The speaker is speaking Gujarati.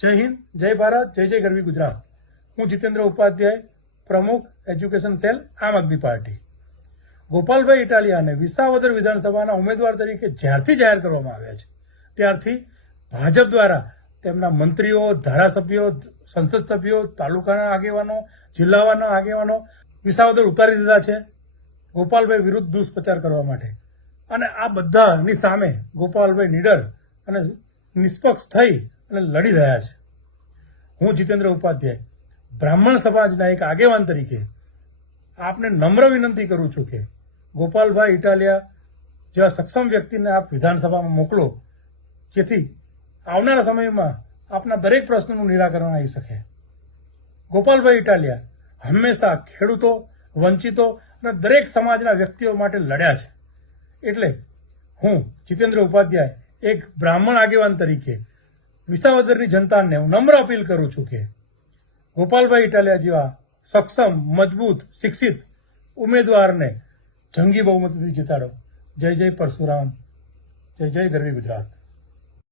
જય હિન્દ, જય ભારત, જય જય ગરવી ગુજરાત। હું જીતેન્દ્ર ઉપાધ્યાય, પ્રમુખ એજ્યુકેશન સેલ, આમ આદમી પાર્ટી। ગોપાલભાઈ ઇટાલિયાને વિસાવદર વિધાનસભાના ઉમેદવાર તરીકે જ્યારથી જાહેર કરવામાં આવ્યા છે ત્યારથી ભાજપ દ્વારા તેમના મંત્રીઓ, ધારાસભ્યો, સંસદ સભ્યો, તાલુકાના આગેવાનો, જિલ્લાના આગેવાનો વિસાવદર ઉતારી દીધા છે ગોપાલભાઈ વિરુદ્ધ દુષ્પ્રચાર કરવા માટે। અને આ બધાની સામે ગોપાલભાઈ નીડર અને નિષ્પક્ષ થઈ અને લડી રહ્યા છે। હું જીતેન્દ્ર ઉપાધ્યાય બ્રાહ્મણ સમાજના એક આગેવાન તરીકે આપને નમ્ર વિનંતી કરું છું કે ગોપાલભાઈ ઇટાલિયા જેવા સક્ષમ વ્યક્તિને આપ વિધાનસભામાં મોકલો, જેથી આવનારા સમયમાં આપના દરેક પ્રશ્નોનું નિરાકરણ આવી શકે। ગોપાલભાઈ ઇટાલિયા હંમેશા ખેડૂતો, વંચિતો અને દરેક સમાજના વ્યક્તિઓ માટે લડ્યા છે। એટલે હું જીતેન્દ્ર ઉપાધ્યાય એક બ્રાહ્મણ આગેવાન તરીકે વિસાવદરની જનતાને હું નમ્ર અપીલ કરું છું કે ગોપાલભાઈ ઇટાલિયા જેવા સક્ષમ, મજબૂત, શિક્ષિત ઉમેદવારને જંગી બહુમતીથી જીતાડો। જય જય પરશુરામ, જય જય ગરવી ગુજરાત।